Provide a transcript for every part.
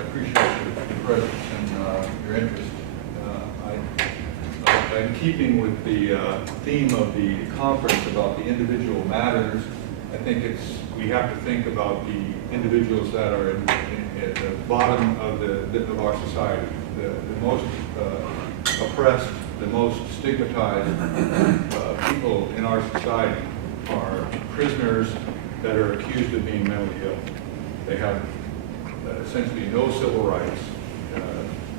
appreciate your presence and your interest. In keeping with the theme of the conference about the individual matters, I think we have to think about the individuals that are at the bottom of our society, the most oppressed, the most stigmatized people in our society are prisoners that are accused of being mentally ill. They have essentially no civil rights.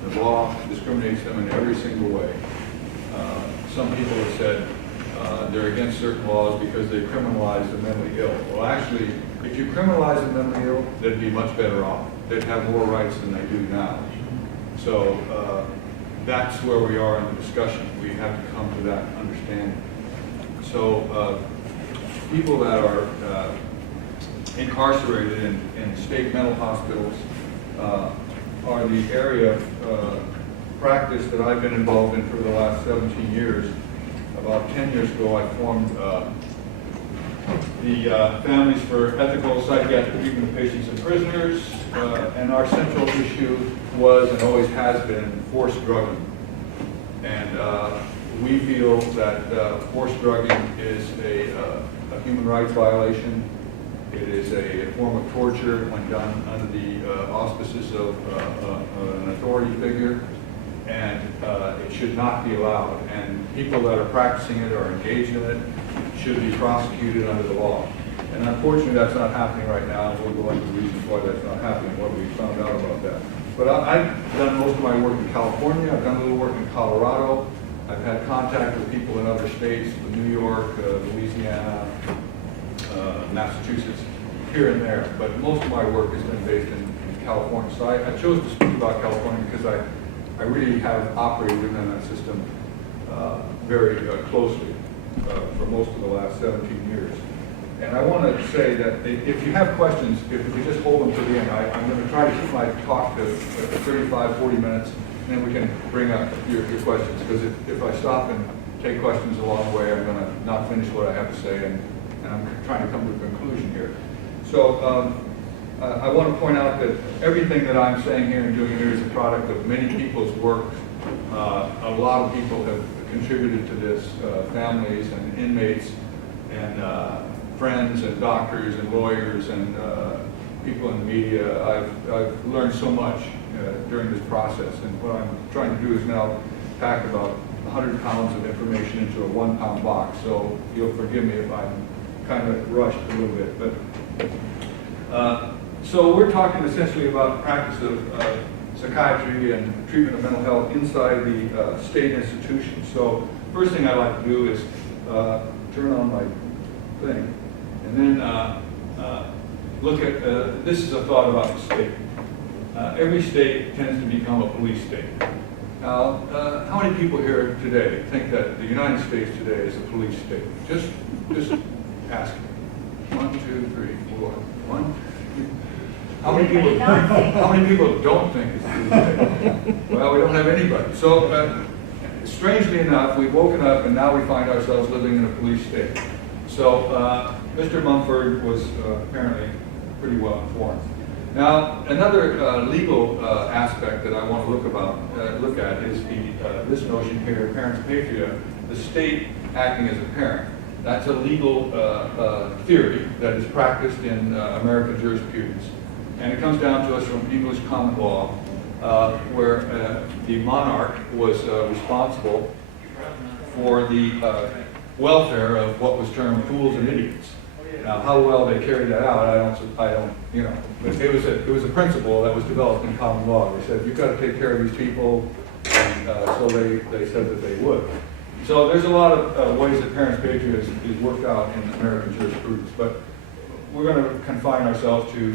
The law discriminates them in every single way. Some people have said they're against certain laws because they criminalize the mentally ill. Well, actually, if you criminalize the mentally ill, they'd be much better off. They'd have more rights than they do now. So that's where we are in the discussion. We have to come to that understanding. So people that are incarcerated in state mental hospitals are the area of practice that I've been involved in for the last 17 years. About 10 years ago, I formed the Families for Ethical Psychiatric Treatment of Patients and Prisoners, and our central issue was and always has been forced drugging. And we feel that forced drugging is a human rights violation. It is a form of torture when done under the auspices of an authority figure, and it should not be allowed. And people that are practicing it or engaged in it should be prosecuted under the law. And unfortunately, that's not happening right now, and we'll go into the reasons why that's not happening, what we found out about that. But I've done most of my work in California. I've done a little work in Colorado. I've had contact with people in other states, New York, Louisiana, Massachusetts, here and there. But most of my work has been based in California. So I chose to speak about California because I really have operated within that system very closely for most of the last 17 years. And I want to say that if you have questions, if you just hold them to the end, I'm going to try to keep my talk to 35, 40 minutes, and then we can bring up your questions. Because if I stop and take questions along the way, I'm going to not finish what I have to say, and I'm trying to come to a conclusion here. So I want to point out that everything that I'm saying here and doing here is a product of many people's work. A lot of people have contributed to this, families and inmates and friends and doctors and lawyers and people in the media. I've learned so much during this process, and what I'm trying to do is now pack about 100 pounds of information into a 1-pound box, so you'll forgive me if I'm kind of rushed a little bit. But so we're talking essentially about the practice of psychiatry and treatment of mental health inside the state institutions. So first thing I like to do is turn on my thing, and then look at, this is a thought about the state. Every state tends to become a police state. Now, how many people here today think that the United States today is a police state? Just ask me. 1, 2, 3, 4. 1. How many people don't think it's a police state? Well, we don't have anybody. So, strangely enough, we've woken up and now we find ourselves living in a police state. So, Mr. Mumford was apparently pretty well informed. Now, another legal aspect that I want to look at is this notion here, parens patria, the state acting as a parent. That's a legal theory that is practiced in American jurisprudence. And it comes down to us from English common law, where the monarch was responsible for the welfare of what was termed fools and idiots. Now, how well they carried that out, I don't, you know. But it was a principle that was developed in common law. They said, you've got to take care of these people, and so they said that they would. So there's a lot of ways that parens patria is worked out in American jurisprudence, but we're going to confine ourselves to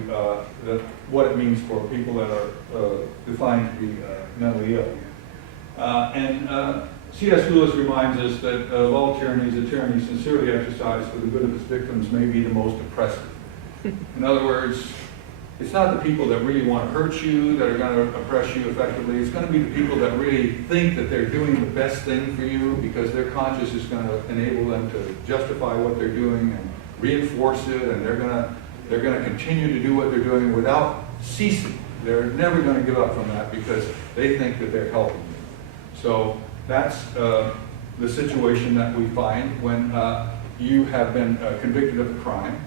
what it means for people that are defined to be mentally ill. C.S. Lewis reminds us that of all tyrannies, a tyranny sincerely exercised for the good of its victims may be the most oppressive. In other words, it's not the people that really want to hurt you that are going to oppress you effectively. It's going to be the people that really think that they're doing the best thing for you because their conscience is going to enable them to justify what they're doing and reinforce it, and they're going to continue to do what they're doing without ceasing. They're never going to give up from that because they think that they're helping you. So that's the situation that we find when you have been convicted of a crime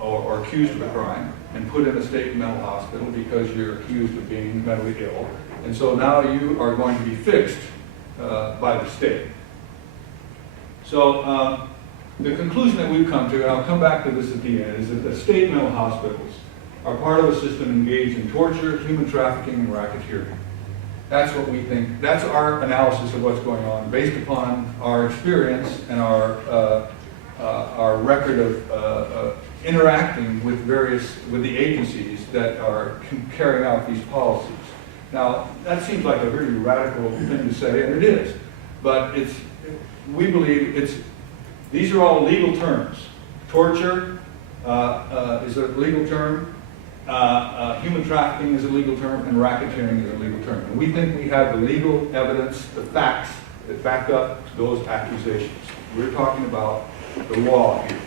or accused of a crime and put in a state mental hospital because you're accused of being mentally ill. And so now you are going to be fixed by the state. So the conclusion that we've come to, and I'll come back to this at the end, is that the state mental hospitals are part of a system engaged in torture, human trafficking, and racketeering. That's what we think. That's our analysis of what's going on, based upon our experience and our record of interacting with the agencies that are carrying out these policies. Now, that seems like a very radical thing to say, and it is. But we believe these are all legal terms. Torture is a legal term. Human trafficking is a legal term, and racketeering is a legal term. And we think we have the legal evidence, the facts that back up those accusations. We're talking about the law here,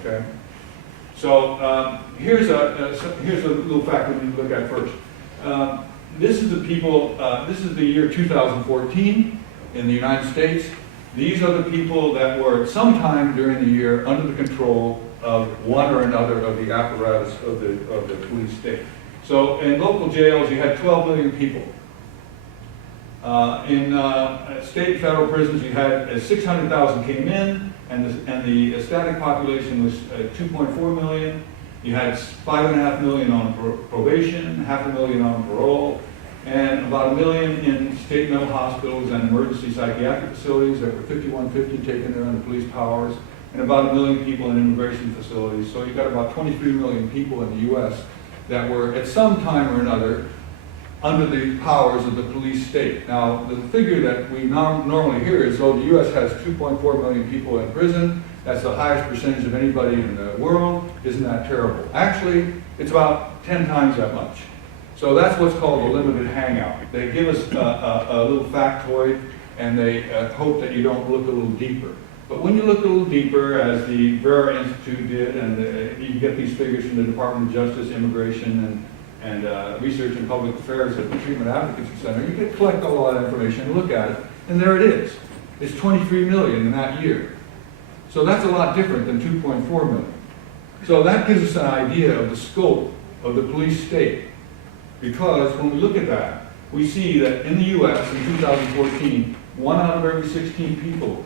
okay? So here's a little fact that we need to look at first. This is the people, this is the year 2014 in the United States. These are the people that were at some time during the year under the control of one or another of the apparatus of the police state. So in local jails, you had 12 million people. In state and federal prisons, you had 600,000 came in, and the static population was 2.4 million. You had 5.5 million on probation, 500,000 on parole, and about 1 million in state mental hospitals and emergency psychiatric facilities that were 5150 taken there under police powers, and about 1 million people in immigration facilities. So you've got about 23 million people in the U.S. that were at some time or another under the powers of the police state. Now, the figure that we normally hear is, oh, the U.S. has 2.4 million people in prison. That's the highest percentage of anybody in the world. Isn't that terrible? Actually, it's about 10 times that much. So that's what's called a limited hangout. They give us a little factoid, and they hope that you don't look a little deeper. But when you look a little deeper, as the Vera Institute did, and you get these figures from the Department of Justice, Immigration, and Research and Public Affairs at the Treatment Advocacy Center, you can collect all that information and look at it, and there it is. It's 23 million in that year. So that's a lot different than 2.4 million. So that gives us an idea of the scope of the police state. Because when we look at that, we see that in the U.S. in 2014, 1 out of every 16 people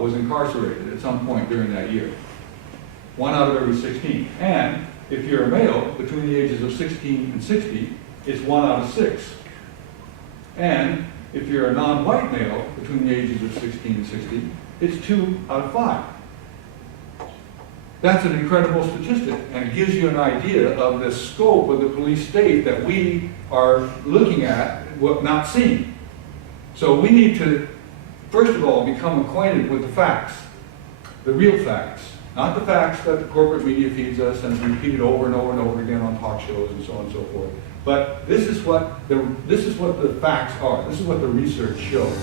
was incarcerated at some point during that year. 1 out of every 16. And if you're a male between the ages of 16 and 60, it's 1 out of 6. And if you're a non-white male between the ages of 16 and 60, it's 2 out of 5. That's an incredible statistic, and it gives you an idea of the scope of the police state that we are looking at, not seeing. So we need to, first of all, become acquainted with the facts, the real facts, not the facts that the corporate media feeds us and is repeated over and over and over again on talk shows and so on and so forth. But this is what the facts are. This is what the research shows.